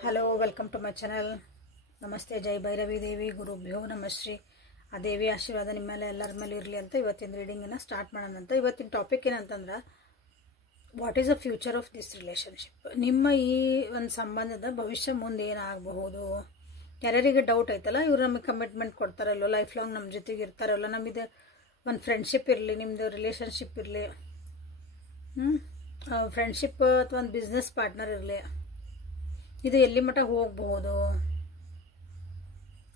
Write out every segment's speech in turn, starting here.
Hello welcome to my channel. ನಮಸ್ತೆ. ಜೈ ಭೈರವಿ ದೇವಿ ಗುರುಭ್ಯೋ ನಮಶ್ರೀ. ಆ ದೇವಿ ಆಶೀರ್ವಾದ ನಿಮ್ಮ ಮೇಲೆ ಎಲ್ಲರ ಮೇಲೆ ಇರಲಿ ಅಂತ ಇವತ್ತಿನ ರೀಡಿಂಗನ್ನು ಸ್ಟಾರ್ಟ್ ಮಾಡೋಣ ಅಂತ. ಇವತ್ತಿನ ಟಾಪಿಕ್ ಏನಂತಂದ್ರೆ, what is the future of this relationship. ನಿಮ್ಮ ಈ ಒಂದು ಸಂಬಂಧದ ಭವಿಷ್ಯ ಮುಂದೆ ಏನಾಗಬಹುದು. ಯಾರ್ಯಾರಿಗೆ ಡೌಟ್ ಐತಲ್ಲ, ಇವ್ರು ನಮಗೆ ಕಮಿಟ್ಮೆಂಟ್ ಕೊಡ್ತಾರಲ್ಲೋ, ಲೈಫ್ ಲಾಂಗ್ ನಮ್ಮ ಜೊತೆಗೆ ಇರ್ತಾರಲ್ಲ, ನಮಗೆ ಒಂದು ಫ್ರೆಂಡ್ಶಿಪ್ ಇರಲಿ, ನಿಮ್ಮದು ರಿಲೇಷನ್ಶಿಪ್ ಇರಲಿ, ಫ್ರೆಂಡ್ಶಿಪ್ ಅಥವಾ ಒಂದು ಬಿಸ್ನೆಸ್ ಪಾರ್ಟ್ನರ್ ಇರಲಿ, ಇದು ಎಲ್ಲಿ ಮಟ್ಟ ಹೋಗಬಹುದು,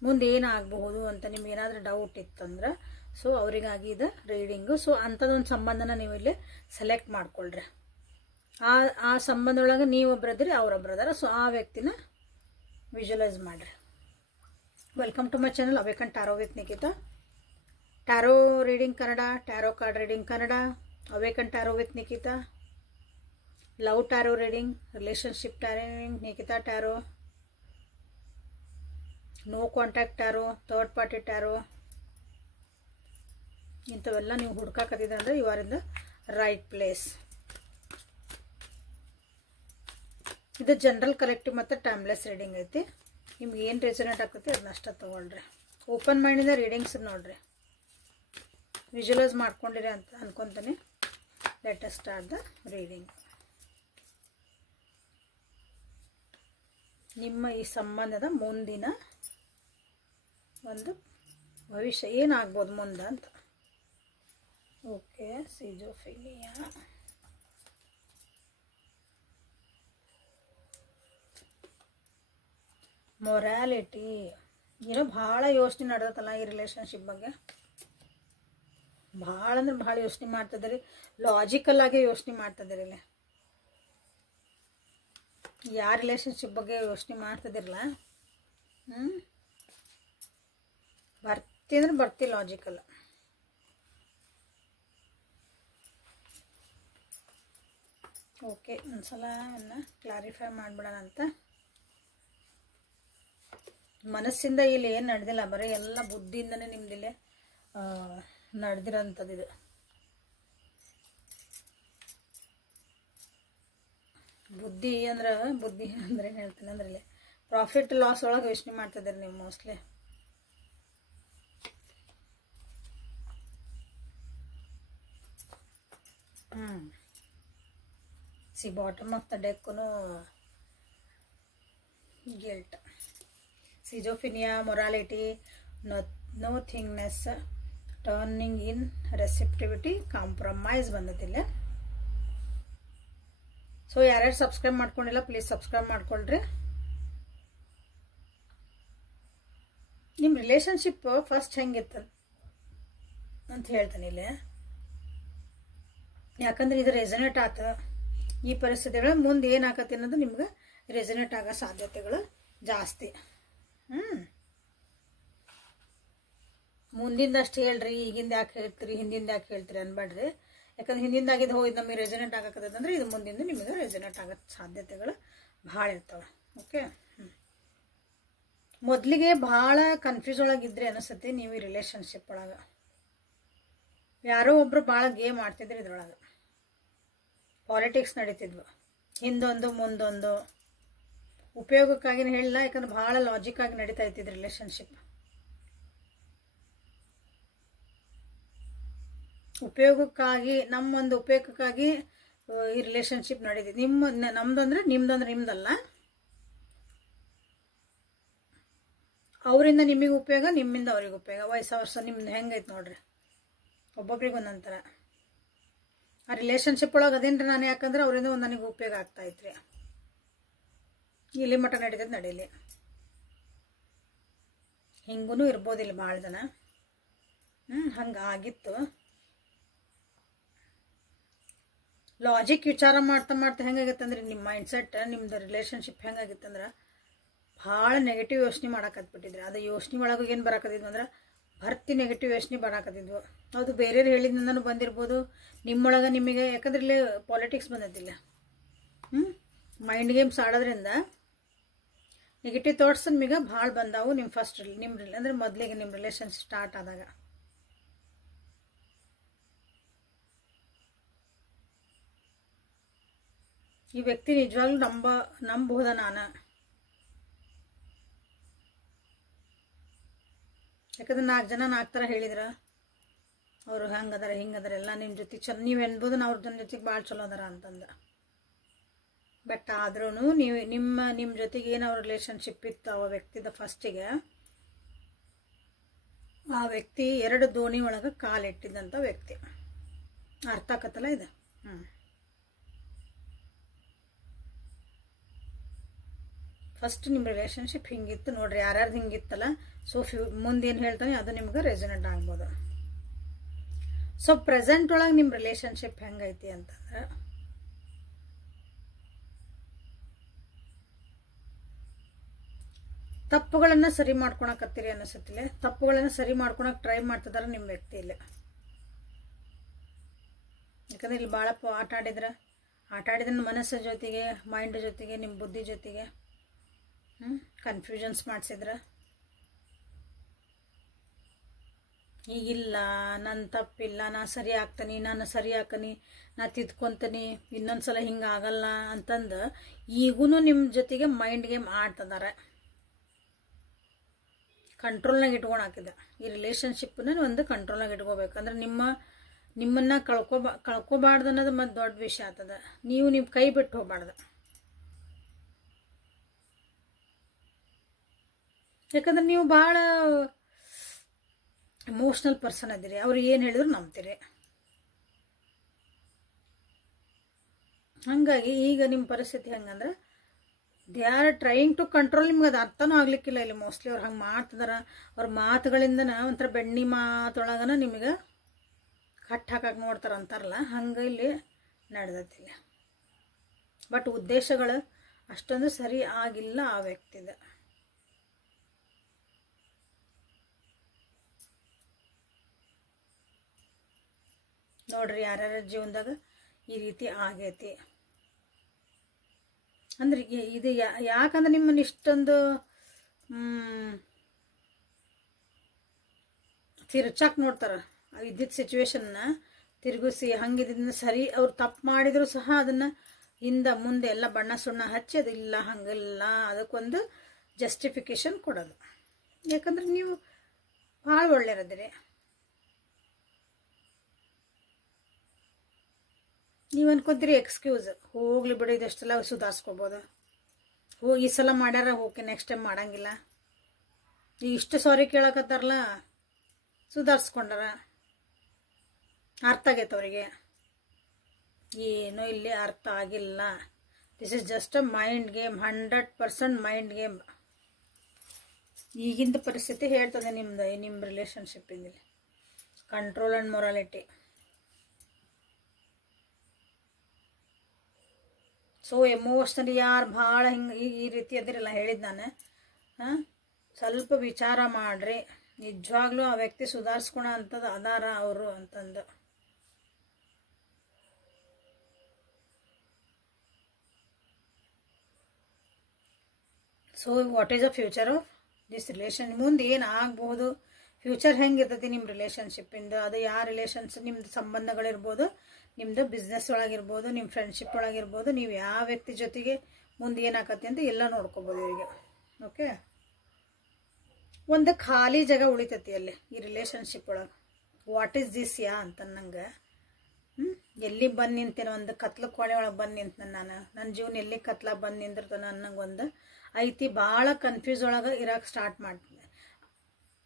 ಮುಂದೆ ಏನಾಗಬಹುದು ಅಂತ ನಿಮ್ಗೇನಾದ್ರೂ ಡೌಟ್ ಇತ್ತಂದ್ರೆ ಸೊ ಅವರಿಗಾಗಿ ಇದು ರೀಡಿಂಗು. ಸೊ ಅಂಥದ್ದೊಂದು ಸಂಬಂಧನ ನೀವು ಇಲ್ಲಿ ಸೆಲೆಕ್ಟ್ ಮಾಡ್ಕೊಳ್ರಿ. ಆ ಸಂಬಂಧದೊಳಗೆ ನೀವೊಬ್ಬರದ್ರಿ, ಅವರೊಬ್ಬರದಾರ. ಸೊ ಆ ವ್ಯಕ್ತಿನ ವಿಜುವಲೈಸ್ ಮಾಡಿರಿ. Welcome to my channel awaken tarot with Nikhita. Tarot reading Kannada, tarot card reading Kannada, awaken tarot with Nikhita, love tarot reading, relationship tarot reading Nikhita tarot, no contact tarot, third party tarot. ಇಂಥವೆಲ್ಲ ನೀವು ಹುಡ್ಕಾಕತ್ತಿದ್ರೆ ಅಂದರೆ you are in the right place. ಇದು general collective ಮತ್ತು timeless reading ಐತಿ. ನಿಮ್ಗೆ ಏನು resonate ಆಗ್ತೈತಿ ಅದನ್ನಷ್ಟ ತೊಗೊಳ್ರಿ. ಓಪನ್ ಮೈಂಡಿಂದ ರೀಡಿಂಗ್ಸ್ ನೋಡ್ರಿ, ವಿಜುವಲೈಸ್ ಮಾಡ್ಕೊಂಡಿರಿ ಅಂತ ಅನ್ಕೊತೀನಿ. Let us start the reading. ನಿಮ್ಮ ಈ ಸಂಬಂಧದ ಮುಂದಿನ ಒಂದು ಭವಿಷ್ಯ ಏನಾಗ್ಬೋದು ಮುಂದೆ ಅಂತ. Okay, schizophrenia, morality. ಏನೋ ಭಾಳ ಯೋಚನೆ ನಡೆದತ್ತಲ್ಲ ಈ ರಿಲೇಷನ್ಶಿಪ್ ಬಗ್ಗೆ. ಭಾಳ ಅಂದ್ರೆ ಭಾಳ ಯೋಚನೆ ಮಾಡ್ತಿದ್ದೀರಿ, ಲಾಜಿಕಲ್ ಆಗಿ ಯೋಚನೆ ಮಾಡ್ತಿದ್ದೀರಿ. ಇಲ್ಲಿ ಯಾರ ರಿಲೇಷನ್ಶಿಪ್ ಬಗ್ಗೆ ಯೋಚನೆ ಮಾಡ್ತಿದ್ದಿರಲ್ಲ, ಬರ್ತಿ ಅಂದ್ರೆ ಬರ್ತಿ ಲಾಜಿಕಲ್. ಓಕೆ, ಒಂದ್ಸಲ ಕ್ಲಾರಿಫೈ ಮಾಡಿಬಿಡೋಣ ಅಂತ. ಮನಸ್ಸಿಂದ ಇಲ್ಲಿ ಏನು ನಡೆದಿಲ್ಲ, ಬರೀ ಎಲ್ಲ ಬುದ್ಧಿಯಿಂದನೇ ನಿಮ್ದಿಲ್ಲೇ ನಡೆದಿರೋಂಥದ್ದು ಇದು. ಬುದ್ಧಿ ಅಂದ್ರೆ ಏನು ಹೇಳ್ತೀನಿ ಅಂದ್ರೆ, ಇಲ್ಲಿ ಪ್ರಾಫಿಟ್ ಲಾಸ್ ಒಳಗೆ ಯೋಚನೆ ಮಾಡ್ತಿದ್ದೀರಿ ನೀವು mostly. See bottom of the deck guilt, schizophrenia, morality, nothingness, turning in, receptivity, compromise ಬಂದದಿಲ್ಲ. ಸೊ ಯಾರ್ಯಾರು ಸಬ್ಸ್ಕ್ರೈಬ್ ಮಾಡ್ಕೊಂಡಿಲ್ಲ ಪ್ಲೀಸ್ ಸಬ್ಸ್ಕ್ರೈಬ್ ಮಾಡ್ಕೊಳ್ರಿ. ನಿಮ್ಮ ರಿಲೇಷನ್ಶಿಪ್ ಫಸ್ಟ್ ಹೆಂಗಿತ್ತು ಅಂತ ಹೇಳ್ತಾನೆ ಇಲ್ಲಿ. ಯಾಕಂದ್ರೆ ಇದು ರೆಸನೇಟ್ ಆತ ಈ ಪರಿಸ್ಥಿತಿಗಳ ಮುಂದೆ ಏನಾಗತ್ತೆ ಅನ್ನೋದು ನಿಮ್ಗೆ ರೆಸನೇಟ್ ಆಗೋ ಸಾಧ್ಯತೆಗಳು ಜಾಸ್ತಿ. ಮುಂದಿಂದ ಅಷ್ಟು ಹೇಳ್ರಿ, ಈಗಿಂದ ಯಾಕೆ ಹೇಳ್ತೀರಿ, ಹಿಂದಿಂದ ಯಾಕೆ ಹೇಳ್ತೀರಿ ಅನ್ಬೇಡ್ರಿ. ಯಾಕಂದ್ರೆ ಹಿಂದಿಂದಾಗಿದ್ದು ಹೋಗಿ ನಮಗೆ ರೆಸನೇಟ್ ಆಗಕ್ಕಂದ್ರೆ ಇದು ಮುಂದಿಂದ ನಿಮಗೆ ರೆಸನೇಟ್ ಆಗೋ ಸಾಧ್ಯತೆಗಳು ಭಾಳ ಇರ್ತವೆ. ಓಕೆ, ಮೊದಲಿಗೆ ಭಾಳ ಕನ್ಫ್ಯೂಸ್ ಒಳಗಿದ್ರಿ ಅನಿಸುತ್ತೆ ನೀವು ಈ ರಿಲೇಷನ್ಶಿಪ್ ಒಳಗೆ. ಯಾರೋ ಒಬ್ರು ಭಾಳ ಗೇಮ್ ಆಡ್ತಿದ್ರಿ ಇದ್ರೊಳಗೆ. ಪಾಲಿಟಿಕ್ಸ್ ನಡೀತಿದ್ವು, ಹಿಂದೊಂದು ಮುಂದೊಂದು. ಉಪಯೋಗಕ್ಕಾಗಿನ ಹೇಳಿಲ್ಲ, ಯಾಕಂದ್ರೆ ಭಾಳ ಲಾಜಿಕ್ ಆಗಿ ನಡೀತಾ ಇರ್ತಿದ್ರು ರಿಲೇಷನ್ಶಿಪ್. ಉಪಯೋಗಕ್ಕಾಗಿ, ನಮ್ಮೊಂದು ಉಪಯೋಗಕ್ಕಾಗಿ ಈ ರಿಲೇಷನ್ಶಿಪ್ ನಡೀತಿದೆ. ನಮ್ದಂದ್ರೆ ನಿಮ್ದಲ್ಲ, ಅವರಿಂದ ನಿಮಗೆ ಉಪಯೋಗ, ನಿಮ್ಮಿಂದ ಅವ್ರಿಗೆ ಉಪಯೋಗ, ವಯಸ್ಸು ವರ್ಷ ನಿಮ್ದು ಹೆಂಗೈತೆ ನೋಡ್ರಿ. ಒಬ್ಬೊಬ್ರಿಗೆ ಒಂದೊಂಥರ ಆ ರಿಲೇಷನ್ಶಿಪ್ ಒಳಗೆ ಅದೇನ್ರಿ ನಾನು. ಯಾಕಂದ್ರೆ ಅವರಿಂದ ಒಂದು ನನಗೆ ಉಪಯೋಗ ಆಗ್ತಾ ಐತ್ರಿ. ಇಲ್ಲಿ ಮಠ ನಡೀತದೆ, ನಡೀಲಿ. ಹಿಂಗೂ ಇರ್ಬೋದಿಲ್ಲ ಭಾಳ ಜನ. ಹಂಗಾಗಿತ್ತು. ಲಾಜಿಕ್ ವಿಚಾರ ಮಾಡ್ತಾ ಮಾಡ್ತಾ ಹೆಂಗಾಗತ್ತಂದ್ರೆ ನಿಮ್ಮ ಮೈಂಡ್ಸೆಟ್, ನಿಮ್ದು ರಿಲೇಷನ್ಶಿಪ್ ಹೆಂಗಾಗಿತ್ತಂದ್ರೆ ಭಾಳ ನೆಗೆಟಿವ್ ಯೋಚನೆ ಮಾಡಾಕತ್ಬಿಟ್ಟಿದ್ರಿ. ಅದು ಯೋಚನೆ ಒಳಗೆ ಏನು ಬರಾಕತ್ತಿದ್ವು ಅಂದ್ರೆ ಭರ್ತಿ ನೆಗೆಟಿವ್ ಯೋಚನೆ ಬರಾಕತ್ತಿದ್ವು. ಅದು ಬೇರೆಯವ್ರು ಹೇಳಿದ್ದಿಂದನೂ ಬಂದಿರ್ಬೋದು ನಿಮ್ಮೊಳಗೆ ನಿಮಗೆ. ಯಾಕಂದ್ರೆ ಇಲ್ಲಿ ಪಾಲಿಟಿಕ್ಸ್ ಬಂದಿದ್ದಿಲ್ಲ. ಮೈಂಡ್ ಗೇಮ್ಸ್ ಆಡೋದ್ರಿಂದ ನೆಗೆಟಿವ್ ಥಾಟ್ಸ್ ನಿಮಗೆ ಭಾಳ ಬಂದಾವು. ನಿಮ್ಮ ಫಸ್ಟ್ ಅಂದರೆ ಮೊದಲಿಗೆ ನಿಮ್ಮ ರಿಲೇಷನ್ಶಿಪ್ ಸ್ಟಾರ್ಟ್ ಆದಾಗ. ಈ ವ್ಯಕ್ತಿ ನಿಜವಾಗ್ಲೂ ನಂಬಬಹುದ ನಾನು. ಯಾಕಂದ್ರೆ 4 ಜನ 4 ಥರ ಹೇಳಿದ್ರ, ಅವರು ಹಂಗದಾರ ಹಿಂಗದಾರ ಎಲ್ಲ ನಿಮ್ಮ ಜೊತೆ ಚಲೋ ನೀವು ಎನ್ಬೋದು ಅವ್ರ ಜೊತೆಗೆ ಭಾಳ ಚಲೋ ಅದಾರ ಅಂತಂದು. ಬಟ್ ಆದ್ರೂ ನೀವು ನಿಮ್ಮ ಜೊತೆಗೆ ಏನು ಅವ್ರ ರಿಲೇಷನ್ಶಿಪ್ ಇತ್ತು ಆ ವ್ಯಕ್ತಿದ ಫಸ್ಟಿಗೆ, ಆ ವ್ಯಕ್ತಿ 2 ದೋಣಿ ಒಳಗೆ ಕಾಲಿಟ್ಟಿದ್ದಂಥ ವ್ಯಕ್ತಿ. ಅರ್ಥ ಆಕತ್ತಲ್ಲ ಇದು? ಫಸ್ಟ್ ನಿಮ್ಮ ರಿಲೇಷನ್ಶಿಪ್ ಹಿಂಗಿತ್ತು ನೋಡ್ರಿ, ಯಾರ್ಯಾರ್ದು ಹಿಂಗಿತ್ತಲ್ಲ. ಸೊ ಮುಂದೇನು ಹೇಳ್ತಾನೆ ಅದು ನಿಮ್ಗೆ ರೆಸೊನೇಟ್ ಆಗ್ಬೋದು. ಸೊ ಪ್ರೆಸೆಂಟ್ ಒಳಗೆ ನಿಮ್ಮ ರಿಲೇಷನ್ಶಿಪ್ ಹೆಂಗೈತಿ ಅಂತಂದ್ರೆ, ತಪ್ಪುಗಳನ್ನು ಸರಿ ಮಾಡ್ಕೊಳಕತ್ತೀರಿ ಅನಿಸುತ್ತಿಲ್ಲ. ತಪ್ಪುಗಳನ್ನು ಸರಿ ಮಾಡ್ಕೊಳಕ್ಕೆ ಟ್ರೈ ಮಾಡ್ತಿದಾರೆ ನಿಮ್ಮ ವ್ಯಕ್ತಿ ಇಲ್ಲಿ. ಯಾಕಂದ್ರೆ ಇಲ್ಲಿ ಭಾಳ ಆಟ ಆಡಿದ್ರೆ ಮನಸ್ಸು ಜೊತೆಗೆ, ಮೈಂಡ್ ಜೊತೆಗೆ, ನಿಮ್ಮ ಬುದ್ಧಿ ಜೊತೆಗೆ ಕನ್ಫ್ಯೂಷನ್ಸ್ ಮಾಡಿಸಿದ್ರ. ಈಗಿಲ್ಲ, ನನ್ನ ತಪ್ಪಿಲ್ಲ, ನಾನು ಸರಿ ಆಗ್ತೀನಿ, ನಾ ತಿದ್ಕೊಂತೀನಿ, ಇನ್ನೊಂದ್ಸಲ ಹಿಂಗೆ ಆಗಲ್ಲ ಅಂತಂದು ಈಗೂ ನಿಮ್ಮ ಜೊತೆಗೆ ಮೈಂಡ್ ಗೇಮ್ ಆಡ್ತಿದ್ದಾರೆ. ಕಂಟ್ರೋಲ್ನಾಗ ಇಟ್ಕೊಂಡು ಹಾಕಿದ ಈ ರಿಲೇಷನ್ಶಿಪ್ನ ಒಂದು ಕಂಟ್ರೋಲ್ನಾಗ ಇಟ್ಕೋಬೇಕು. ಅಂದ್ರೆ ನಿಮ್ಮನ್ನು ಕಳ್ಕೊಬಾರ್ದು ಅನ್ನೋದು ಮತ್ತು ದೊಡ್ಡ ವಿಷಯ ಆಗ್ತದೆ. ನೀವು ಕೈ ಬಿಟ್ಟು ಹೋಗ್ಬಾರ್ದು. ಯಾಕಂದ್ರೆ ನೀವು ಭಾಳ ಎಮೋಷ್ನಲ್ ಪರ್ಸನ್ ಅದಿರಿ. ಅವ್ರು ಏನು ಹೇಳಿದ್ರು ನಂಬ್ತೀರಿ. ಹಾಗಾಗಿ ಈಗ ನಿಮ್ಮ ಪರಿಸ್ಥಿತಿ ಹೆಂಗಂದ್ರೆ, they are trying to control. ನಿಮ್ಗೆ ಅದು ಅರ್ಥನೂ ಆಗ್ಲಿಕ್ಕಿಲ್ಲ ಇಲ್ಲಿ. ಮೋಸ್ಟ್ಲಿ ಅವ್ರು ಹಂಗೆ ಮಾಡ್ತಿದಾರ. ಅವ್ರ ಮಾತುಗಳಿಂದನ ಒಂಥರ ಬೆಣ್ಣಿ ಮಾತೊಳಗನ ನಿಮಗೆ ಕಟ್ ಹಾಕಕ್ಕೆ ನೋಡ್ತಾರ ಅಂತಾರಲ್ಲ, ಹಂಗೆ ಇಲ್ಲಿ ನಡೆದತ್ತಿಲ್ಲ. ಬಟ್ ಉದ್ದೇಶಗಳು ಅಷ್ಟೊಂದು ಸರಿ ಆಗಿಲ್ಲ ಆ ವ್ಯಕ್ತಿದ. ನೋಡ್ರಿ, ಯಾರ್ಯಾರ ಜೀವನದಾಗ ಈ ರೀತಿ ಆಗೈತಿ ಅಂದ್ರೆ ಇದು ಯಾಕಂದ್ರೆ ನಿಮ್ಮನ್ನು ಇಷ್ಟೊಂದು ತಿರ್ಚಾಕ್ ನೋಡ್ತಾರ. ಇದ್ದಿದ್ದ ಸಿಚುವೇಶನ್ನ ತಿರುಗಿಸಿ ಹಂಗಿದ್ದನ್ನ ಸರಿ ಅವ್ರು ತಪ್ಪು ಮಾಡಿದ್ರು ಸಹ ಅದನ್ನು ಹಿಂದೆ ಮುಂದೆ ಎಲ್ಲ ಬಣ್ಣ ಸುಣ್ಣ ಹಚ್ಚಿ ಅದಿಲ್ಲ ಹಂಗಿಲ್ಲ ಅದಕ್ಕೊಂದು ಜಸ್ಟಿಫಿಕೇಶನ್ ಕೊಡೋದು. ಯಾಕಂದ್ರೆ ನೀವು ಭಾಳ ಒಳ್ಳೆಯರದಿರಿ. ನೀವು ಅನ್ಕೊಂತೀರಿ ಎಕ್ಸ್ಕ್ಯೂಸ್, ಹೋಗ್ಲಿ ಬಿಡಿ ಇದೆಷ್ಟೆಲ್ಲ ಸುಧಾರಿಸ್ಕೋಬೋದು, ಈ ಸಲ ಮಾಡ್ಯಾರ ಹೋಗಿ ನೆಕ್ಸ್ಟ್ ಟೈಮ್ ಮಾಡಂಗಿಲ್ಲ, ಇಷ್ಟು ಸಾರಿ ಕೇಳಕತ್ತಾರಲ್ಲ ಸುಧಾರಿಸ್ಕೊಂಡಾರ, ಅರ್ಥ ಆಗೈತೆ ಅವರಿಗೆ. ಏನೂ ಇಲ್ಲಿ ಅರ್ಥ ಆಗಿಲ್ಲ. This is just a mind game, 100% mind game. ಈಗಿಂದ ಪರಿಸ್ಥಿತಿ ಹೇಳ್ತದೆ ನಿಮ್ಮ ರಿಲೇಷನ್ಶಿಪ್ಪಿಂದ control and morality. So emotionally ಯಾರು ಭಾಳ ಹಿಂಗೆ ಈ ರೀತಿ ಅದಿರಲ್ಲ ಹೇಳಿದ್ದು ನಾನು. ಸ್ವಲ್ಪ ವಿಚಾರ ಮಾಡ್ರಿ, ನಿಜವಾಗ್ಲೂ ಆ ವ್ಯಕ್ತಿ ಸುಧಾರಿಸ್ಕೊಳ ಅಂಥದ್ದು ಅದಾರ ಅವರು ಅಂತಂದು. So what is the future of this relation? ಮುಂದೆ ಏನು ಆಗ್ಬೋದು, ಫ್ಯೂಚರ್ ಹೆಂಗಿರ್ತೈತಿ ನಿಮ್ಮ ರಿಲೇಷನ್ಶಿಪ್ಪಿಂದ? ಅದು ಯಾವ ರಿಲೇಷನ್ಸ್, ನಿಮ್ದು ಸಂಬಂಧಗಳಿರ್ಬೋದು, ನಿಮ್ಮದು ಬಿಸ್ನೆಸ್ ಒಳಗಿರ್ಬೋದು, ನಿಮ್ಮ ಫ್ರೆಂಡ್ಶಿಪ್ ಒಳಗಿರ್ಬೋದು, ನೀವು ಯಾವ ವ್ಯಕ್ತಿ ಜೊತೆಗೆ ಮುಂದೆ ಏನಾಕತಿ ಅಂತ ಎಲ್ಲ ನೋಡ್ಕೋಬೋದು ಇವರಿಗೆ. ಓಕೆ, ಒಂದು ಖಾಲಿ ಜಾಗ ಉಳಿತೈತಿ ಅಲ್ಲಿ ಈ ರಿಲೇಷನ್ಶಿಪ್ ಒಳಗೆ. ವಾಟ್ ಈಸ್ ದಿಸ್ ಯಾ ಅಂತ ನಂಗೆ ಎಲ್ಲಿ ಬಂದು ನಿಂತೇನೋ, ಒಂದು ಕತ್ಲ ಕೋಣೆ ಒಳಗೆ ಬಂದು ನಿಂತೇನೆ ನಾನು. ನನ್ನ ಜೀವನ ಎಲ್ಲಿ ಕತ್ಲಾಗ ಬಂದು ನಿಂದಿರ್ತಾನೆ ಅನ್ನಂಗೆ ಒಂದು ಐತಿ. ಭಾಳ ಕನ್ಫ್ಯೂಸ್ ಒಳಗೆ ಇರೋಕೆ ಸ್ಟಾರ್ಟ್ ಮಾಡ್ತೀನಿ.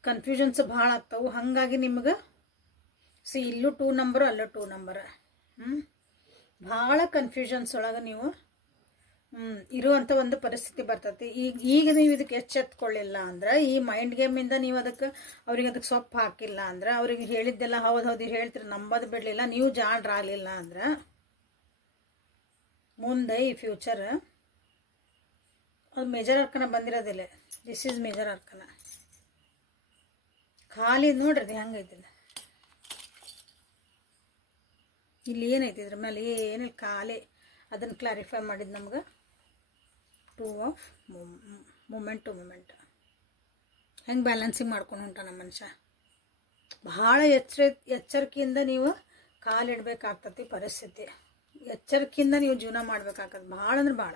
ಕನ್ಫ್ಯೂಷನ್ಸ್ ಭಾಳ ಆಗ್ತಾವೆ. ಹಾಗಾಗಿ ನಿಮ್ಗೆ ಇಲ್ಲೂ 2 ನಂಬರು ಅಲ್ಲೂ 2 ನಂಬರ್, ಭಾಳ ಕನ್ಫ್ಯೂಷನ್ಸ್ ಒಳಗೆ ನೀವು ಇರುವಂಥ ಒಂದು ಪರಿಸ್ಥಿತಿ ಬರ್ತೈತಿ. ಈಗ ನೀವು ಇದಕ್ಕೆ ಎಚ್ಚೆತ್ಕೊಳ್ಳಿಲ್ಲ ಅಂದ್ರೆ, ಈ ಮೈಂಡ್ ಗೇಮಿಂದ ನೀವು ಅವ್ರಿಗೆ ಅದಕ್ಕೆ ಸೊಪ್ಪು ಹಾಕಿಲ್ಲ ಅಂದ್ರೆ, ಅವ್ರಿಗೆ ಹೇಳಿದ್ದೆಲ್ಲ ಹೌದು ಹೇಳ್ತೀರಿ ನಂಬೋದು ಬಿಡಲಿಲ್ಲ, ನೀವು ಜಾಡ್ರಾಗಲಿಲ್ಲ ಅಂದ್ರೆ ಮುಂದೆ ಈ ಫ್ಯೂಚರ್ ಅದು ಮೇಜರ್ ಅರ್ಕನ ಬಂದಿರೋದಿಲ್ಲ. This is major arcana. ಖಾಲಿ ನೋಡ್ರಿ ಹೆಂಗೈತಿಲ್ಲ, ಇಲ್ಲಿ ಏನೈತಿ ಇದ್ರ ಮೇಲೆ ಏನಿಲ್ಲ, ಖಾಲಿ. ಅದನ್ನು ಕ್ಲಾರಿಫೈ ಮಾಡಿದ್ದು ನಮ್ಗೆ 2 ಆಫ್ ಮೂಮೆಂಟ್ ಟು ಮೂಮೆಂಟ್ ಹೆಂಗೆ ಬ್ಯಾಲೆನ್ಸಿಂಗ್ ಮಾಡ್ಕೊಂಡು ಹೊಂಟ ನಮ್ಮ ಮನುಷ್ಯ. ಭಾಳ ಎಚ್ಚರಿಕೆಯಿಂದ ನೀವು ಕಾಲಿಡ್ಬೇಕಾಗ್ತತಿ ಪರಿಸ್ಥಿತಿ. ಎಚ್ಚರಿಕೆಯಿಂದ ನೀವು ಜೀವನ ಮಾಡ್ಬೇಕಾಗ್ತದೆ, ಭಾಳ ಅಂದ್ರೆ ಭಾಳ.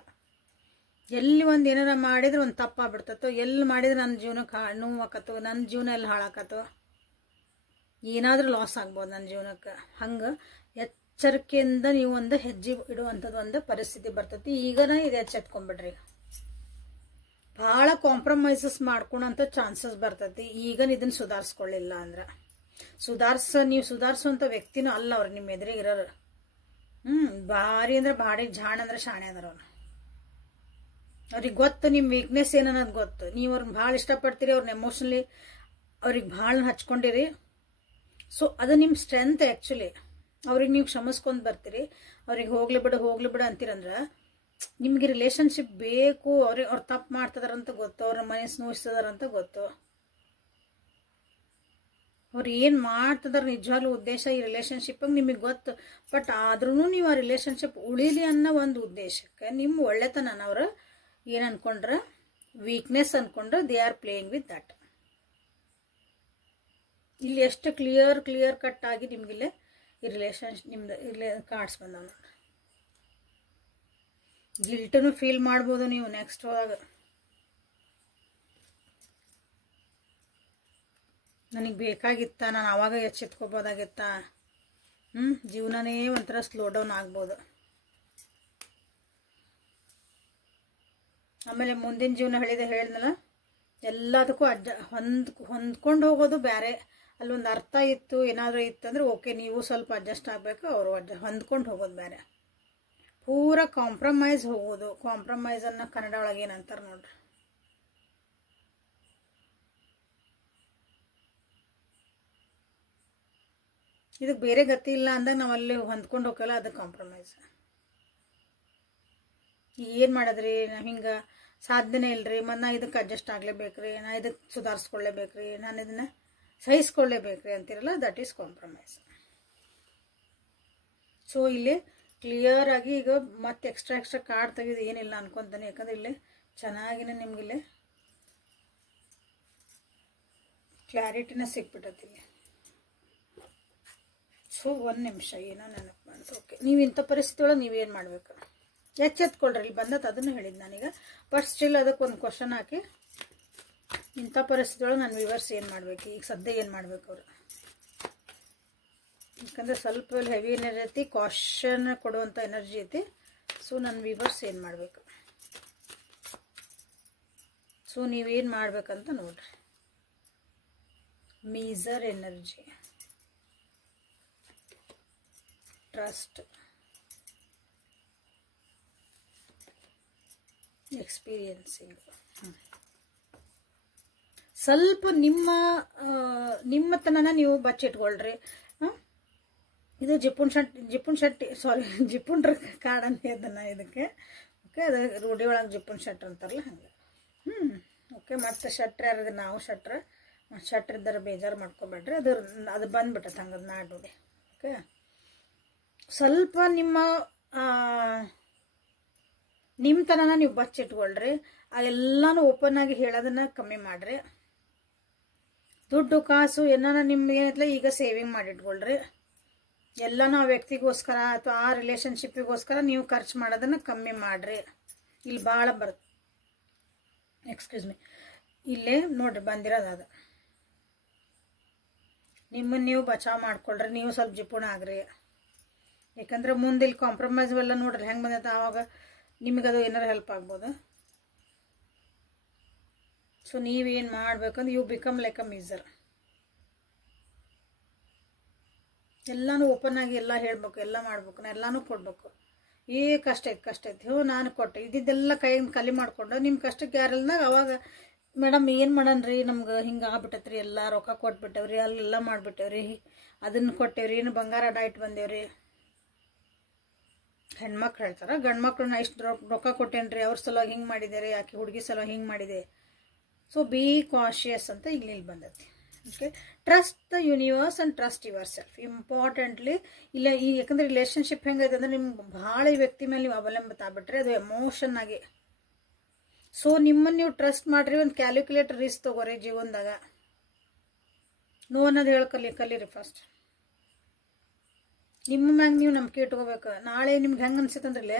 ಎಲ್ಲಿ ಒಂದು ಏನಾರ ಮಾಡಿದ್ರೆ ಒಂದು ತಪ್ಪಾಗ್ಬಿಡ್ತತ್ತೋ, ಎಲ್ಲಿ ಮಾಡಿದ್ರೆ ನನ್ನ ಜೀವನಕ್ಕೆ ನೋವಾಕತ್ತೋ, ನನ್ನ ಜೀವನ ಎಲ್ಲಿ ಹಾಳಾಕತ್ತೋ, ಏನಾದರೂ ಲಾಸ್ ಆಗ್ಬೋದು ನನ್ನ ಜೀವನಕ್ಕೆ. ಹಂಗೆ ಎಚ್ಚರಿಕೆಯಿಂದ ನೀವು ಒಂದು ಹೆಜ್ಜೆ ಇಡುವಂಥದ್ದು ಒಂದು ಪರಿಸ್ಥಿತಿ ಬರ್ತೈತಿ. ಈಗನ ಇದು ಎಚ್ಚೆತ್ಕೊಂಡ್ಬಿಡ್ರಿ. ಭಾಳ ಕಾಂಪ್ರಮೈಸಸ್ ಮಾಡ್ಕೊಳಂಥ ಚಾನ್ಸಸ್ ಬರ್ತೈತಿ ಈಗನ ಇದನ್ನು ಸುಧಾರಿಸ್ಕೊಳ್ಳಿಲ್ಲ ಅಂದ್ರೆ. ನೀವು ಸುಧಾರಿಸುವಂಥ ವ್ಯಕ್ತಿನೂ ಅಲ್ಲ ಅವ್ರು ನಿಮ್ಮ ಎದುರಿಗೆ ಇರೋರು. ಭಾರಿ ಅಂದ್ರೆ ಭಾರಿ, ಜಾಣ ಅಂದ್ರೆ ಶಾಣೆ ಅದಾರ ಅವ್ರು. ಅವ್ರಿಗೆ ಗೊತ್ತು ನಿಮ್ಮ ವೀಕ್ನೆಸ್ ಏನನ್ನೋದು ಗೊತ್ತು. ನೀವು ಅವ್ರನ್ನ ಭಾಳ ಇಷ್ಟಪಡ್ತೀರಿ, ಅವ್ರನ್ನ ಎಮೋಷನಲಿ ಅವ್ರಿಗೆ ಭಾಳ ಹಚ್ಕೊಂಡಿರಿ. ಸೊ ಅದು ನಿಮ್ಮ ಸ್ಟ್ರೆಂತ್ ಆ್ಯಕ್ಚುಲಿ. ಅವ್ರಿಗೆ ನೀವು ಕ್ಷಮಿಸ್ಕೊಂಡು ಬರ್ತೀರಿ, ಅವ್ರಿಗೆ ಹೋಗ್ಲಿ ಬಿಡು ಅಂತೀರಂದ್ರೆ ನಿಮಗೆ ರಿಲೇಷನ್ಶಿಪ್ ಬೇಕು. ಅವ್ರು ತಪ್ಪು ಮಾಡ್ತಿದಾರಂತ ಗೊತ್ತು, ಅವ್ರ ಮನಸ್ಸು ನೋಯಿಸ್ತದಾರಂತ ಗೊತ್ತು, ಅವ್ರು ಏನು ಮಾಡ್ತಿದಾರ ನಿಜವಾಗ್ಲೂ ಉದ್ದೇಶ ಈ ರಿಲೇಷನ್ಶಿಪ್ಪಾಗ ನಿಮಗೆ ಗೊತ್ತು. ಬಟ್ ಆದ್ರೂ ನೀವು ಆ ರಿಲೇಷನ್ಶಿಪ್ ಉಳಿಲಿ ಅನ್ನೋ ಒಂದು ಉದ್ದೇಶಕ್ಕೆ ನಿಮ್ಮ ಒಳ್ಳೆತನ ಅವ್ರು ಏನು ಅನ್ಕೊಂಡ್ರೆ ವೀಕ್ನೆಸ್ ಅನ್ಕೊಂಡ್ರೆ they are playing with that. ಇಲ್ಲಿ ಎಷ್ಟು ಕ್ಲಿಯರ್ ಕಟ್ ಆಗಿ ನಿಮಗಿಲ್ಲೇ ಈ ರಿಲೇಷನ್ಶಿಪ್ ನಿಮ್ದು ಇಲ್ಲೇ ಕಾರ್ಡ್ಸ್ ಬಂದಾವ ನೋಡ್ರಿ. ಗಿಲ್ಟನ್ನು ಫೀಲ್ ಮಾಡ್ಬೋದು ನೀವು ನೆಕ್ಸ್ಟ್ ಹೋದಾಗ. ನನಗೆ ಬೇಕಾಗಿತ್ತ, ನಾನು ಆವಾಗ ಎಚ್ಚೆತ್ಕೋಬೋದಾಗಿತ್ತ. ಜೀವನನೇ ಒಂಥರ ಸ್ಲೋ ಡೌನ್ ಆಗ್ಬೋದು. ಆಮೇಲೆ ಮುಂದಿನ ಜೀವನ ಹೇಳಿದ್ನಲ್ಲ, ಎಲ್ಲದಕ್ಕೂ ಹೊಂದ್ಕೊಂಡು ಹೋಗೋದು ಬೇರೆ. ಅಲ್ಲೊಂದು ಅರ್ಥ ಇತ್ತು, ಏನಾದರೂ ಇತ್ತಂದ್ರೆ ಓಕೆ, ನೀವು ಸ್ವಲ್ಪ ಅಡ್ಜಸ್ಟ್ ಆಗಬೇಕು, ಅವರು ಹೊಂದ್ಕೊಂಡು ಹೋಗೋದು ಬೇರೆ. ಪೂರ ಕಾಂಪ್ರಮೈಸ್ ಹೋಗೋದು. ಕಾಂಪ್ರಮೈಸನ್ನು ಕನ್ನಡ ಒಳಗೆ ಏನಂತಾರೆ ನೋಡ್ರಿ. ಇದಕ್ಕೆ ಬೇರೆ ಗತಿ ಇಲ್ಲ ಅಂದಾಗ ನಾವು ಅಲ್ಲಿ ಹೊಂದ್ಕೊಂಡು ಹೋಗಲ್ಲ, ಅದು ಕಾಂಪ್ರಮೈಸ್. ಏನು ಮಾಡಿದ್ರಿ, ನಾವು ಹಿಂಗೆ ಸಾಧ್ಯನೇ ಇಲ್ರಿ, ಮತ್ತು ನಾ ಇದಕ್ಕೆ ಅಡ್ಜಸ್ಟ್ ಆಗಲೇಬೇಕ್ರಿ, ನಾ ಇದಕ್ಕೆ ಸುಧಾರಿಸ್ಕೊಳ್ಳೇಬೇಕ್ರಿ, ನಾನು ಇದನ್ನು ಸಹಿಸ್ಕೊಳ್ಳೇಬೇಕ್ರಿ ಅಂತಿರಲ್ಲ, ದಟ್ ಈಸ್ ಕಾಂಪ್ರಮೈಸ್. ಸೊ ಇಲ್ಲಿ ಕ್ಲಿಯರ್ ಆಗಿ ಈಗ ಮತ್ತೆ ಎಕ್ಸ್ಟ್ರಾ ಕಾರ್ಡ್ ತೆಗೆದು ಏನಿಲ್ಲ ಅನ್ಕೊತಾನೆ. ಯಾಕಂದ್ರೆ ಇಲ್ಲಿ ಚೆನ್ನಾಗಿನ ನಿಮಗಿಲ್ಲಿ ಕ್ಲಾರಿಟಿನ ಸಿಕ್ಬಿಟ್ಟತಿ ಇಲ್ಲಿ. ಸೊ ಒಂದು ನಿಮಿಷ ಏನೋ ನೆನಪು ಬಂತು. ಓಕೆ, ನೀವು ಇಂಥ ಪರಿಸ್ಥಿತಿ ಒಳಗೆ ನೀವೇನು ಮಾಡಬೇಕು ಎಚ್ಚೆತ್ಕೊಳ್ರಿ. ಇಲ್ಲಿ ಬಂದದ್ದು ಅದನ್ನು ಹೇಳಿದ್ದು ನಾನೀಗ. ಬಟ್ ಸ್ಟಿಲ್ ಅದಕ್ಕೆ ಒಂದು ಕ್ವಶನ್ ಹಾಕಿ, ಇಂಥ ಪರಿಸ್ಥಿತಿ ಒಳಗೆ ನಾನು ವಿವರ್ಸ್ ಏನು ಮಾಡಬೇಕು, ಈಗ ಸದ್ಯ ಏನು ಮಾಡಬೇಕು ಅವರು. ಯಾಕಂದರೆ ಸ್ವಲ್ಪ ಹೆವಿ ಎನರ್ಜಿ ಐತಿ, ಕಾಷನ್ ಕೊಡುವಂಥ ಎನರ್ಜಿ ಐತಿ. ಸೊ ನನ್ನ ವಿವರ್ಸ್ ಏನು ಮಾಡಬೇಕು, ಸೊ ನೀವೇನು ಮಾಡ್ಬೇಕಂತ ನೋಡ್ರಿ. Measure energy, trust, experiencing. ಸ್ವಲ್ಪ ನಿಮ್ಮತನ ನೀವು ಬಚ್ಚಿಟ್ಕೊಳ್ರಿ. ಇದು ಜಿಪ್ಪುನ್ ಶೆಟ್ಟಿ ಕಾರ್ಡ್ ಅಂತ ಇದನ್ನ ಇದಕ್ಕೆ. ಓಕೆ, ಅದು ರೂಢಿ ಒಳಗೆ ಜಿಪ್ಪುನ್ ಶೆಟ್ರ್ ಅಂತಾರಲ್ಲ ಹಂಗೆ. ಓಕೆ, ಮತ್ತು ಶೆಟ್ರ್ ಯಾರು, ನಾವು ಶೆಟ್ರ್ ಇದ್ದಾರೆ, ಬೇಜಾರು ಮಾಡ್ಕೊಬೇಡ್ರಿ. ಅದು ಬಂದ್ಬಿಟ್ಟತ್ತೆ ಹಂಗದು ನಾಡೋಡಿ. ಓಕೆ, ಸ್ವಲ್ಪ ನಿಮ್ಮತನ ನೀವು ಬಚ್ಚಿಟ್ಕೊಳ್ರಿ. ಅದೆಲ್ಲನೂ ಓಪನ್ ಆಗಿ ಹೇಳೋದನ್ನ ಕಮ್ಮಿ ಮಾಡಿರಿ. ದುಡ್ಡು ಕಾಸು ಏನಾರ ನಿಮ್ಗೆ ಏನೈತಲ್ಲ ಈಗ ಸೇವಿಂಗ್ ಮಾಡಿಟ್ಕೊಳ್ರಿ. ಎಲ್ಲನೂ ಆ ವ್ಯಕ್ತಿಗೋಸ್ಕರ ಅಥವಾ ಆ ರಿಲೇಷನ್ಶಿಪ್ಪಿಗೋಸ್ಕರ ನೀವು ಖರ್ಚು ಮಾಡೋದನ್ನು ಕಮ್ಮಿ ಮಾಡಿರಿ. ಇಲ್ಲಿ ಭಾಳ ಬರುತ್ತೆ. ಎಕ್ಸ್ಕ್ಯೂಸ್ ಮೀ, ಇಲ್ಲೇ ನೋಡ್ರಿ ಬಂದಿರೋದು ಅದು. ನಿಮ್ಮನ್ನು ನೀವು ಬಚಾವ್ ಮಾಡ್ಕೊಳ್ರಿ, ನೀವು ಸ್ವಲ್ಪ ಜಿಪುಣ ಆಗ್ರಿ. ಯಾಕಂದ್ರೆ ಮುಂದೆ ಇಲ್ಲಿ ಕಾಂಪ್ರಮೈಸ್ ಎಲ್ಲ ನೋಡ್ರಿ ಹೆಂಗೆ ಬಂದೈತೆ, ಆವಾಗ ನಿಮಗದು ಏನಾರು ಹೆಲ್ಪ್ ಆಗ್ಬೋದು. ಸೊ ನೀವೇನು ಮಾಡ್ಬೇಕಂದ್ರೆ you become like a miser. ಎಲ್ಲನೂ ಓಪನ್ ಆಗಿ ಎಲ್ಲ ಹೇಳ್ಬೇಕು, ಎಲ್ಲ ಮಾಡ್ಬೇಕು, ನಾ ಎಲ್ಲನೂ ಕೊಡ್ಬೇಕು. ಕಷ್ಟ ಐತಿ ನಾನು ಕೊಟ್ಟೆ ಇದ್ದಿದ್ದೆಲ್ಲ ಕೈಯಿಂದ ಖಾಲಿ ಮಾಡ್ಕೊಂಡು ನಿಮ್ಮ ಕಷ್ಟಕ್ಕೆ ಯಾರೆಲ್ದಾಗ ಅವಾಗ ಮೇಡಮ್ ಏನು ಮಾಡನ್ರಿ, ನಮ್ಗೆ ಹಿಂಗೆ ಆಗ್ಬಿಟ್ಟೈತ್ರಿ, ಎಲ್ಲ ರೊಕ್ಕ ಕೊಟ್ಬಿಟ್ಟೇವ್ರಿ, ಅಲ್ಲೆಲ್ಲ ಮಾಡಿಬಿಟ್ಟೇವ್ರಿ, ಅದನ್ನು ಕೊಟ್ಟೇವ್ರಿ, ಏನು ಬಂಗಾರ ಡೈಟ್ ಬಂದೇವ್ರಿ. ಹೆಣ್ಮಕ್ಳು ಹೇಳ್ತಾರೆ, ಗಂಡು ಮಕ್ಳನ್ನ ಇಷ್ಟು ರೊಕ್ಕ ಕೊಟ್ಟೇನ್ರಿ, ಅವ್ರ ಸಲುವಾಗಿ ಹಿಂಗೆ ಮಾಡಿದ್ದೇರಿ, ಆಕೆ ಹುಡುಗಿ ಸಲುವಾಗಿ ಹಿಂಗೆ ಮಾಡಿದೆ. ಸೊ ಬಿ ಕಾಶಿಯಸ್ ಅಂತ ಇಲ್ಲಿ ಬಂದೈತಿ. Okay, trust the universe and trust your self. Importantly ಇಲ್ಲ ಈ ಯಾಕಂದ್ರೆ ರಿಲೇಷನ್ಶಿಪ್ ಹೆಂಗೈತೆ ಅಂದ್ರೆ ನಿಮ್ಗೆ ಭಾಳ ಈ ವ್ಯಕ್ತಿ ಮೇಲೆ ನೀವು ಅವಲಂಬಿತ ಆಗ್ಬಿಟ್ರೆ ಅದು ಎಮೋಷನ್ ಆಗಿ. ಸೊ ನಿಮ್ಮನ್ನು ನೀವು ಟ್ರಸ್ಟ್ ಮಾಡ್ರಿ, ಒಂದು ಕ್ಯಾಲ್ಕುಲೇಟರ್ ರಿಸ್ಕ್ ತಗೋರಿ ಜೀವನದಾಗ. ನೋ ಅನ್ನೋದು ಕಲೀರಿ ಫಸ್ಟ್. ನಿಮ್ಮ ಮ್ಯಾಗ ನೀವು ನಂಬಿಕೆ ಇಟ್ಕೋಬೇಕು. ನಾಳೆ ನಿಮ್ಗೆ ಹೆಂಗೆ ಅನ್ಸುತ್ತಂದ್ರಲ್ಲಿ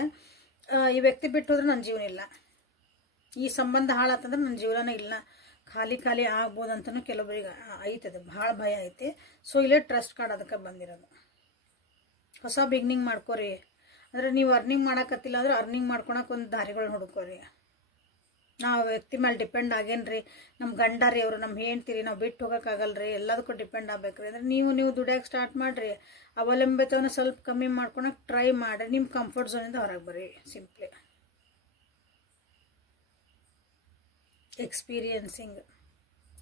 ಈ ವ್ಯಕ್ತಿ ಬಿಟ್ಟು ಹೋದ್ರೆ ನನ್ನ ಜೀವನ ಇಲ್ಲ, ಈ ಸಂಬಂಧ ಹಾಳಾತಂದ್ರೆ ನನ್ನ ಜೀವನ ಇಲ್ಲ, ಖಾಲಿ ಖಾಲಿ ಆಗ್ಬೋದಂತನೂ ಕೆಲವರಿಗೆ ಐತದೆ, ಭಾಳ ಭಯ ಐತಿ. ಸೊ ಇಲ್ಲೇ ಟ್ರಸ್ಟ್ ಕಾರ್ಡ್ ಅದಕ್ಕೆ ಬಂದಿರೋದು. ಹೊಸ ಬಿಗ್ನಿಂಗ್ ಮಾಡ್ಕೋರಿ. ಅಂದರೆ ನೀವು ಅರ್ನಿಂಗ್ ಮಾಡೋಕತ್ತಿಲ್ಲ ಅಂದ್ರೆ ಅರ್ನಿಂಗ್ ಮಾಡ್ಕೊಳಕ್ಕೆ ಒಂದು ದಾರಿಗಳನ್ನ ಹುಡುಕೋರಿ. ನಾವು ವ್ಯಕ್ತಿ ಮೇಲೆ ಡಿಪೆಂಡ್ ಆಗೇನ್ರಿ, ನಮ್ಮ ಗಂಡ ರೀ ಅವರು, ನಮ್ಮ ಹೆಂಡ್ತಿರಿ, ನಾವು ಬಿಟ್ಟು ಹೋಗೋಕ್ಕಾಗಲ್ರಿ, ಎಲ್ಲದಕ್ಕೂ ಡಿಪೆಂಡ್ ಆಗ್ಬೇಕ್ರಿ. ಅಂದರೆ ನೀವು ದುಡಿಯೋಕೆ ಸ್ಟಾರ್ಟ್ ಮಾಡಿರಿ. ಅವಲಂಬಿತವನ್ನ ಸ್ವಲ್ಪ ಕಮ್ಮಿ ಮಾಡ್ಕೊಳಕ್ಕೆ ಟ್ರೈ ಮಾಡಿರಿ. ನಿಮ್ಮ ಕಂಫರ್ಟ್ ಝೋನಿಂದ ಹೊರಗೆ ಬರ್ರಿ. ಸಿಂಪ್ಲಿ ಎಕ್ಸ್ಪೀರಿಯನ್ಸಿಂಗ್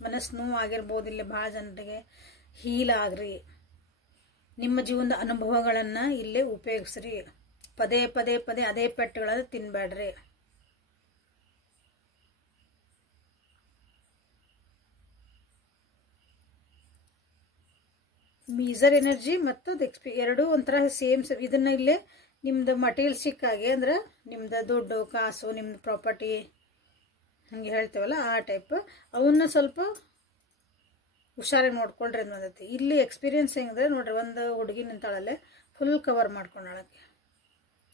ಮನಸ್ಸು ನೋವು ಆಗಿರ್ಬೋದು, ಇಲ್ಲಿ ಭಾಳ ಜನರಿಗೆ ಹೀಲ್ ಆಗ್ರಿ. ನಿಮ್ಮ ಜೀವನದ ಅನುಭವಗಳನ್ನು ಇಲ್ಲೇ ಉಪಯೋಗಿಸ್ರಿ. ಪದೇ ಪದೇ ಪದೇ ಅದೇ ಪೆಟ್ಟುಗಳನ್ನು ತಿನ್ಬೇಡ್ರಿ. ಮೀಸರ್ ಎನರ್ಜಿ ಮತ್ತು ಎರಡೂ ಒಂಥರ ಸೇಮ್. ಇದನ್ನ ಇಲ್ಲೇ ನಿಮ್ದು ಮಟೀರಿಯಲ್ಸಿಕ್ಕಾಗಿ ಅಂದ್ರೆ ನಿಮ್ದು ದುಡ್ಡು ಕಾಸು, ನಿಮ್ದು ಪ್ರಾಪರ್ಟಿ ಹಂಗೆ ಹೇಳ್ತೇವಲ್ಲ ಆ ಟೈಪ್, ಅವನ್ನ ಸ್ವಲ್ಪ ಹುಷಾರಾಗಿ ನೋಡ್ಕೊಳ್ರಿ ಅಂತ ಬಂದೈತಿ. ಇಲ್ಲಿ ಎಕ್ಸ್ಪೀರಿಯನ್ಸ್ ಹೆಂಗಂದ್ರೆ ನೋಡ್ರಿ, ಒಂದು ಹುಡುಗಿ ನಿಂತಾಳಲ್ಲೇ ಫುಲ್ ಕವರ್ ಮಾಡ್ಕೊಂಡಳಕ್ಕೆ.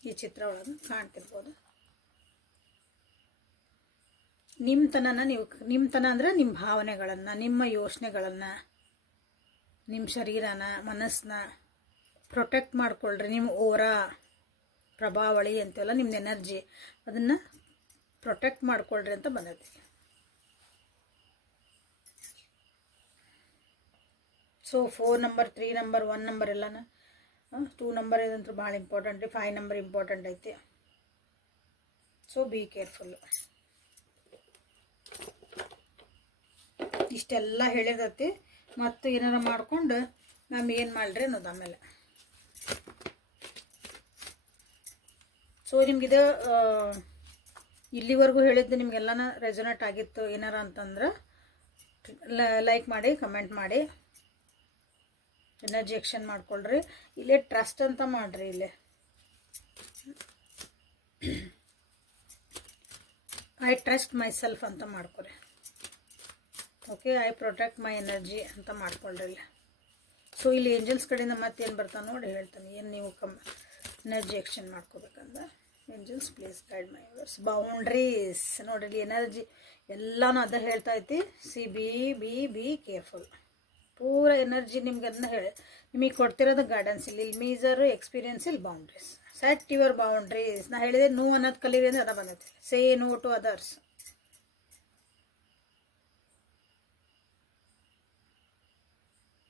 ಈ ಚಿತ್ರ ಒಳಗೆ ಕಾಣ್ತಿರ್ಬೋದು. ನಿಮ್ಮತನ ಅಂದ್ರೆ ನಿಮ್ಮ ಭಾವನೆಗಳನ್ನು, ನಿಮ್ಮ ಯೋಚನೆಗಳನ್ನು, ನಿಮ್ಮ ಶರೀರನ, ಮನಸ್ಸನ್ನ ಪ್ರೊಟೆಕ್ಟ್ ಮಾಡ್ಕೊಳ್ರಿ. ನಿಮ್ಮ ಓರಾ ಪ್ರಭಾವಳಿ ಅಂತೀವಲ್ಲ, ನಿಮ್ದು ಎನರ್ಜಿ, ಅದನ್ನು ಪ್ರೊಟೆಕ್ಟ್ ಮಾಡ್ಕೊಳ್ರಿ ಅಂತ ಬಂದೈತಿ. ಸೊ 4 ನಂಬರ್, 3 ನಂಬರ್, 1 ನಂಬರ್ ಎಲ್ಲನ, 2 ನಂಬರ್ ಇದಂತೂ ಭಾಳ ಇಂಪಾರ್ಟೆಂಟ್ ರೀ. 5 ನಂಬರ್ ಇಂಪಾರ್ಟೆಂಟ್ ಐತಿ. So be careful. ಇಷ್ಟೆಲ್ಲ ಹೇಳಿದೈತಿ. ಮತ್ತು ಏನಾರ ಮಾಡ್ಕೊಂಡು ನಾವು ಏನು ಮಾಡ್ರಿ ಅನ್ನೋದು ಆಮೇಲೆ. ಸೊ ನಿಮ್ಗಿದು ಇಲ್ಲಿವರೆಗೂ ಹೇಳಿದ್ದು ನಿಮ್ಗೆಲ್ಲನ ರೆಸೊನೇಟ್ ಆಗಿತ್ತು ಏನಾರ ಅಂತಂದ್ರೆ ಲೈಕ್ ಮಾಡಿ, ಕಮೆಂಟ್ ಮಾಡಿ, ಎನರ್ಜಿ ಎಕ್ಷನ್ ಮಾಡ್ಕೊಳ್ರಿ. ಇಲ್ಲೇ ಟ್ರಸ್ಟ್ ಅಂತ ಮಾಡ್ರಿ. ಇಲ್ಲೇ ಐ ಟ್ರಸ್ಟ್ ಮೈ ಸೆಲ್ಫ್ ಅಂತ ಮಾಡ್ಕೊರಿ. Okay, I protect my energy ಅಂತ ಮಾಡ್ಕೊಳ್ರಿ ಇಲ್ಲಿ. ಸೊ ಇಲ್ಲಿ ಏಂಜಲ್ಸ್ ಕಡೆಯಿಂದ ಮತ್ತೇನು ಬರ್ತಾನೆ ನೋಡಿ ಹೇಳ್ತಾನೆ, ಏನು ನೀವು ಎನರ್ಜಿ ಎಕ್ಷನ್ ಮಾಡ್ಕೋಬೇಕಂದ್ರೆ. Angels please guide my words. Boundaries ನೋಡ್ರಿ, ಇಲ್ಲಿ ಎನರ್ಜಿ ಎಲ್ಲಾನು ಅದ ಹೇಳ್ತಾ ಐತಿ. Be careful. ಪೂರ ಎನರ್ಜಿ ನಿಮ್ಗೆ ಅದನ್ನ ನಿಮಗೆ ಕೊಡ್ತಿರೋದು ಗೈಡೆನ್ಸ್. ಇಲ್ಲಿ ಮೀಸರು ಎಕ್ಸ್ಪೀರಿಯನ್ಸ್, ಇಲ್ಲಿ ಬೌಂಡ್ರೀಸ್. Set your boundaries. ನಾ ಹೇಳಿದೆ ನೋ ಅನ್ನೋದು ಕಲೀರಿ ಅಂದ್ರೆ ಅದ ಬಂದೈತಿ. Say no to others.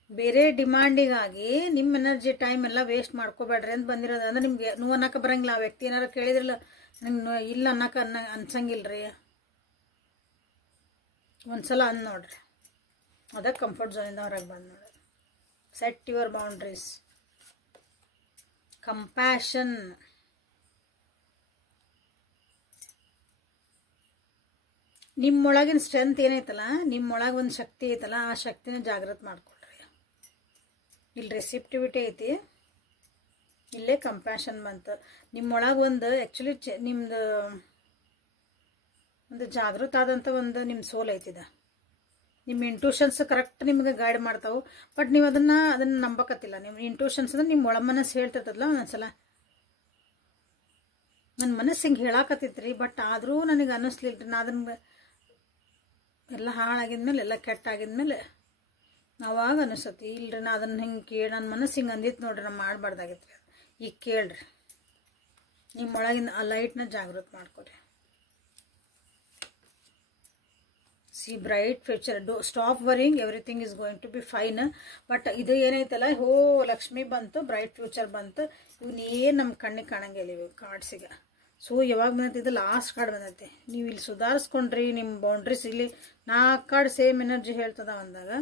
ಬೇರೆ ಡಿಮಾಂಡಿಗಾಗಿ ನಿಮ್ಮ ಎನರ್ಜಿ ಟೈಮ್ ಎಲ್ಲ ವೇಸ್ಟ್ ಮಾಡ್ಕೋಬೇಡ್ರಿ ಅಂತ ಬಂದಿರೋದು. ಅಂದ್ರೆ ನಿಮ್ಗೆ ನೋವು ಅನ್ನಕ್ಕೆ ಬರಂಗಿಲ್ಲ. ಆ ವ್ಯಕ್ತಿ ಏನಾರು ಕೇಳಿದ್ರಲ್ಲ, ನಂಗೆ ಇಲ್ಲ ಅನ್ನಕ್ಕೆ ಅನ್ಸಂಗಿಲ್ರಿ. ಒಂದ್ಸಲ ಅಂದ್ ನೋಡ್ರಿ, ಅದಕ್ಕೆ ಕಂಫರ್ಟ್ ಝೋನಿಂದ ಹೊರಗೆ ಬಂದು ನೋಡ್ರಿ. Set your boundaries. ಕಂಪ್ಯಾಷನ್. ನಿಮ್ಮೊಳಗಿನ ಸ್ಟ್ರೆಂತ್ ಏನೈತಲ್ಲ, ನಿಮ್ಮೊಳಗೆ ಒಂದು ಶಕ್ತಿ ಐತಲ್ಲ, ಆ ಶಕ್ತಿನ ಜಾಗೃತ ಮಾಡ್ಕೊಳ್ರಿ. ಇಲ್ಲಿ ರೆಸಿಪ್ಟಿವಿಟಿ ಐತಿ, ಇಲ್ಲೇ ಕಂಪ್ಯಾಷನ್ ಬಂತು. ನಿಮ್ಮೊಳಗೆ ಒಂದು ಆ್ಯಕ್ಚುಲಿ ನಿಮ್ದು ಒಂದು ಜಾಗೃತ ಆದಂಥ ಒಂದು ನಿಮ್ಮ ಸೋಲ್ ಐತಿದ. ನಿಮ್ಮ ಇಂಟ್ಯೂಷನ್ಸ್ ಕರೆಕ್ಟ್ ನಿಮ್ಗೆ ಗೈಡ್ ಮಾಡ್ತಾವೆ. ಬಟ್ ನೀವು ಅದನ್ನು ನಂಬಕತ್ತಿಲ್ಲ. ನಿಮ್ಮ ಇಂಟ್ಯೂಷನ್ಸ್ ಅಂದ್ರೆ ನಿಮ್ಮ ಒಳ ಮನಸ್ಸು ಹೇಳ್ತಿರ್ತದಲ್ಲ, ಒಂದೊಂದ್ಸಲ ನನ್ನ ಮನಸ್ಸು ಹಿಂಗೆ ಹೇಳಾಕತ್ತಿತ್ರಿ, ಬಟ್ ಆದರೂ ನನಗೆ ಅನ್ನಿಸ್ಲಿಲ್ರಿ. ನಾ ಅದನ್ನು ಎಲ್ಲ ಹಾಳಾಗಿದ್ಮೇಲೆ, ಎಲ್ಲ ಕೆಟ್ಟಾಗಿದ್ಮೇಲೆ ಅವಾಗ ಅನಿಸ್ತತಿ, ಇಲ್ರಿ ನಾ ಅದನ್ನು ಹಿಂಗೆ ಕೇಳಿ ನನ್ನ ಮನಸ್ಸು ಹಿಂಗೆ ಅಂದಿತ್ತು ನೋಡ್ರಿ, ನಾ ಮಾಡಬಾರ್ದಾಗಿತ್ತು. ಈಗ ಕೇಳ್ರಿ, ನಿಮ್ಮೊಳಗಿನ ಆ ಲೈಟ್ನ ಜಾಗೃತ ಮಾಡ್ಕೊರಿ. See bright future. Stop worrying, everything is going to be fine. But ಇದು ಏನೈತಲ್ಲ, ಲಕ್ಷ್ಮಿ ಬಂತು, ಬ್ರೈಟ್ ಫ್ಯೂಚರ್ ಬಂತು. ಇವನ್ನೇನು ನಮ್ಮ ಕಣ್ಣಿಗೆ ಕಾಣಂಗಿಲ್ಲ ಇವು ಕಾರ್ಡ್ಸಿಗೆ. ಸೊ ಯಾವಾಗ ಬಂದೈತಿ, ಇದು ಲಾಸ್ಟ್ ಕಾರ್ಡ್ ಬಂದೈತಿ. ನೀವು ಇಲ್ಲಿ ಸುಧಾರಿಸ್ಕೊಂಡ್ರಿ ನಿಮ್ಮ ಬೌಂಡ್ರೀಸ್. ಇಲ್ಲಿ 4 ಕಾರ್ಡ್ ಸೇಮ್ ಎನರ್ಜಿ ಹೇಳ್ತದ ಅಂದಾಗ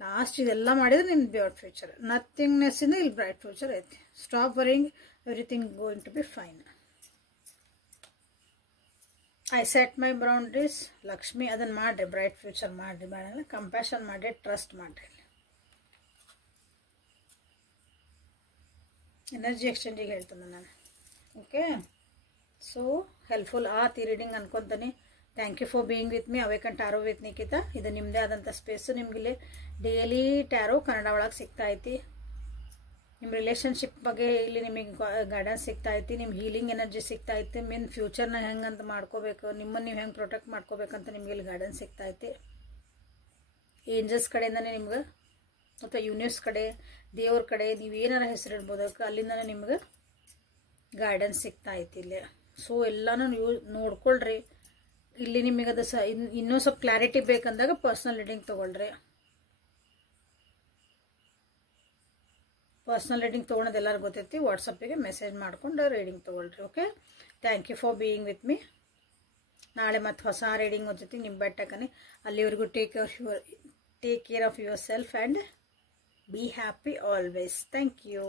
ಲಾಸ್ಟ್ ಇದೆಲ್ಲ ಮಾಡಿದ್ರೆ ನಿಮ್ಮ ಬ್ರೈಟ್ ಫ್ಯೂಚರ್. ನಥಿಂಗ್ನೆಸ್ಸಿಂದ ಇಲ್ಲಿ ಬ್ರೈಟ್ ಫ್ಯೂಚರ್ ಐತಿ. Stop worrying, everything going to be fine. I set my boundaries. Lakshmi ಅದನ್ನು ಮಾಡಿರಿ, ಬ್ರೈಟ್ ಫ್ಯೂಚರ್ ಮಾಡಿರಿ. ಬೇಡ ಕಂಪ್ಯಾಷನ್ ಮಾಡಿರಿ, ಟ್ರಸ್ಟ್ ಮಾಡಿರಿ. ಎನರ್ಜಿ ಎಕ್ಸ್ಚೇಂಜಿಗೆ ಹೇಳ್ತೇನೆ ನಾನು. ಓಕೆ, ಸೊ ಹೆಲ್ಪ್ಫುಲ್ ಆತ್ ಈ ರೀಡಿಂಗ್ ಅನ್ಕೊತಾನೆ. Thank you for being with me. Awaken tarot with Nikhita. ಇದು ನಿಮ್ಮದೇ ಆದಂಥ ಸ್ಪೇಸು. ನಿಮಗಿಲ್ಲಿ ಡೈಲಿ ಟ್ಯಾರೋ ಕನ್ನಡ ಒಳಗೆ ಸಿಗ್ತಾ ಐತಿ. ನಿಮ್ಮ ರಿಲೇಷನ್ಶಿಪ್ ಬಗ್ಗೆ ಇಲ್ಲಿ ನಿಮಗೆ ಗೈಡೆನ್ಸ್ ಸಿಗ್ತಾ ಐತಿ, ನಿಮ್ಮ ಹೀಲಿಂಗ್ ಎನರ್ಜಿ ಸಿಗ್ತಾ ಐತಿ, ಮೀನ್ ಫ್ಯೂಚರ್ನ ಹೆಂಗಂತ ಮಾಡ್ಕೋಬೇಕು, ನಿಮ್ಮನ್ನು ನೀವು ಹೆಂಗೆ ಪ್ರೊಟೆಕ್ಟ್ ಮಾಡ್ಕೋಬೇಕಂತ ನಿಮಗೆ ಇಲ್ಲಿ ಗೈಡೆನ್ಸ್ ಸಿಗ್ತಾ ಐತಿ. ಏಂಜಲ್ಸ್ ಕಡೆಯಿಂದನೇ ನಿಮ್ಗೆ ಮತ್ತು ಯೂನಿವರ್ಸ್ ಕಡೆ, ದೇವ್ರ ಕಡೆ, ನೀವು ಏನಾರ ಹೆಸರಿಡ್ಬೋದು ಅಲ್ಲಿಂದನೇ ನಿಮ್ಗೆ ಗೈಡೆನ್ಸ್ ಸಿಗ್ತಾ ಐತಿ ಇಲ್ಲಿ. ಸೊ ಎಲ್ಲನೂ ನೀವು ನೋಡ್ಕೊಳ್ರಿ. ಇಲ್ಲಿ ನಿಮಗೆ ಅದು ಇನ್ನೂ ಸ್ವಲ್ಪ ಕ್ಲಾರಿಟಿ ಬೇಕಂದಾಗ ಪರ್ಸ್ನಲ್ ರೀಡಿಂಗ್ ತೊಗೊಳ್ರಿ. ಪರ್ಸ್ನಲ್ ರೀಡಿಂಗ್ ತೊಗೊಳೋದು ಎಲ್ಲರಿಗೂ ಗೊತ್ತೈತಿ. ವಾಟ್ಸಪ್ಪಿಗೆ ಮೆಸೇಜ್ ಮಾಡ್ಕೊಂಡು ರೀಡಿಂಗ್ ತೊಗೊಳ್ರಿ. Okay, thank you for being with me. ನಾಳೆ ಮತ್ತು ಹೊಸ ರೀಡಿಂಗ್ ಜೊತೆ ನಿಮ್ಮ ಬೆಟ್ಟಕನೆ. ಅಲ್ಲಿವರೆಗೂ take care of yourself and be happy always. Thank you.